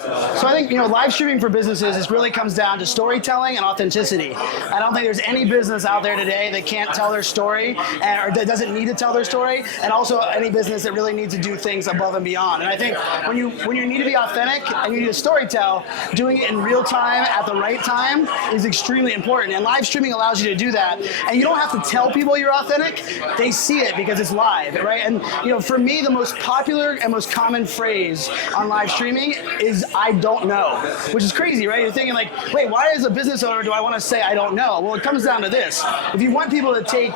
So I think, live streaming for businesses really comes down to storytelling and authenticity. I don't think there's any business out there today that can't tell their story or that doesn't need to tell their story, and also any business that really needs to do things above and beyond. And I think when you need to be authentic and you need to storytell, doing it in real time at the right time is extremely important. And live streaming allows you to do that. And you don't have to tell people you're authentic. They see it because it's live, right? And for me, the most popular and most common phrase on live streaming is "I don't know," which is crazy, right? You're thinking like, wait, why as a business owner do I want to say "I don't know"? Well, it comes down to this. If you want people to take,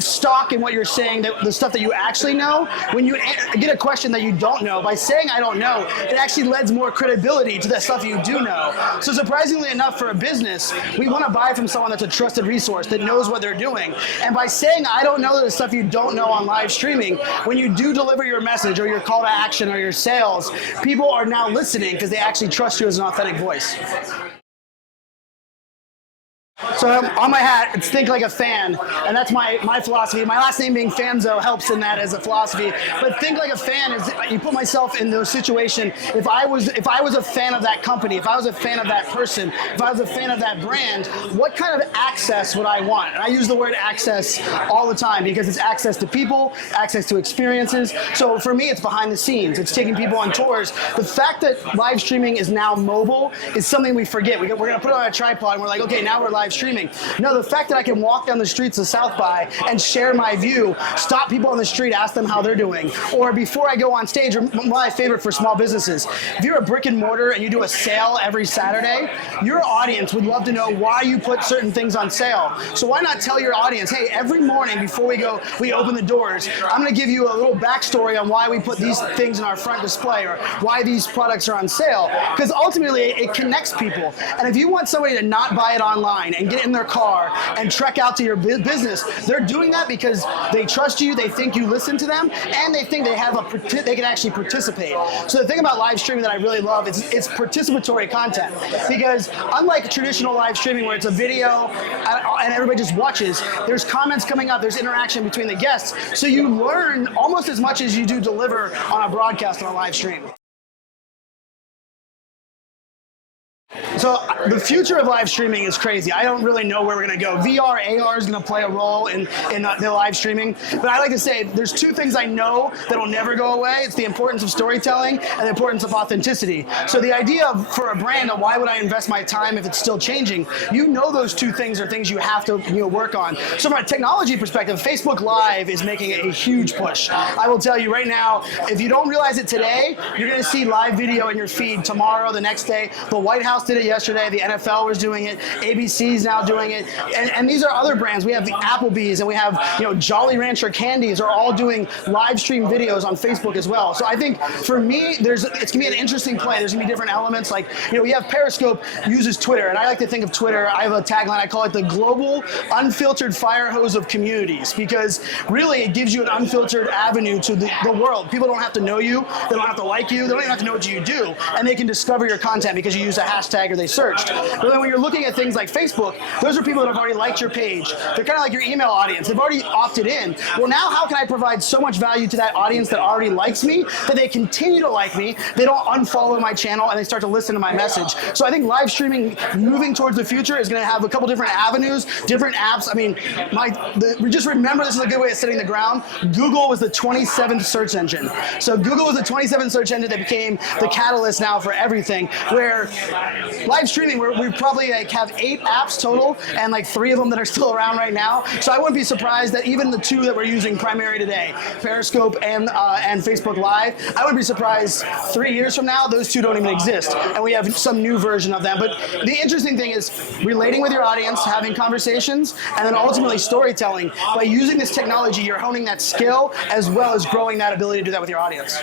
stock in what you're saying, the stuff that you actually know, when you get a question that you don't know, by saying "I don't know," it actually lends more credibility to the stuff you do know. So surprisingly enough, for a business, we want to buy from someone that's a trusted resource that knows what they're doing. And by saying "I don't know" the stuff you don't know on live streaming, when you do deliver your message or your call to action or your sales, people are now listening because they actually trust you as an authentic voice. So on my hat, it's think like a fan, and that's my philosophy. My last name being Fanzo helps in that as a philosophy. But think like a fan is you put myself in those situation. If I was a fan of that company, if I was a fan of that person, if I was a fan of that brand, what kind of access would I want? And I use the word access all the time because it's access to people, access to experiences. So for me, it's behind the scenes. It's taking people on tours. The fact that live streaming is now mobile is something we forget. We're going to put it on a tripod and we're like, okay, now we're live streaming. No, the fact that I can walk down the streets of South by and share my view, stop people on the street, ask them how they're doing, or before I go on stage, or my favorite for small businesses, if you're a brick and mortar and you do a sale every Saturday, your audience would love to know why you put certain things on sale. So why not tell your audience, hey, every morning before we open the doors, I'm going to give you a little backstory on why we put these things in our front display or why these products are on sale, because ultimately it connects people. And if you want somebody to not buy it online and get in their car and trek out to your business, they're doing that because they trust you, they think you listen to them, and they think they can actually participate. So the thing about live streaming that I really love is it's participatory content, because unlike traditional live streaming where it's a video and everybody just watches, there's comments coming up, there's interaction between the guests, so you learn almost as much as you do deliver on a broadcast on a live stream. So the future of live streaming is crazy. I don't really know where we're going to go. VR, AR is going to play a role in the live streaming. But I like to say there's two things I know that will never go away. It's the importance of storytelling and the importance of authenticity. So the idea for a brand of why would I invest my time if it's still changing, those two things are things you have to work on. So from a technology perspective, Facebook Live is making a huge push. I will tell you right now, if you don't realize it today, you're going to see live video in your feed tomorrow, the next day. The White House did it yesterday. The NFL was doing it. ABC's now doing it. And these are other brands. We have the Applebee's and we have, Jolly Rancher candies are all doing live stream videos on Facebook as well. So I think for me, it's going to be an interesting play. There's going to be different elements. Like, we have Periscope uses Twitter. And I like to think of Twitter, I have a tagline, I call it the global unfiltered fire hose of communities, because really it gives you an unfiltered avenue to the world. People don't have to know you. They don't have to like you. They don't even have to know what you do. And they can discover your content because you use a hashtag or they searched. But then when you're looking at things like Facebook, those are people that have already liked your page. They're kind of like your email audience. They've already opted in. Well, now how can I provide so much value to that audience that already likes me that they continue to like me, they don't unfollow my channel, and they start to listen to my message. So I think live streaming moving towards the future is going to have a couple different avenues, different apps. I mean, just remember, this is a good way of setting the ground. Google was the 27th search engine. So Google was the 27th search engine that became the catalyst now for everything, where live streaming, we probably have 8 apps total, and 3 of them that are still around right now. So I wouldn't be surprised that even the 2 that we're using primary today, Periscope and Facebook Live, I wouldn't be surprised 3 years from now, those 2 don't even exist. And we have some new version of them. But the interesting thing is relating with your audience, having conversations, and then ultimately storytelling. By using this technology, you're honing that skill as well as growing that ability to do that with your audience.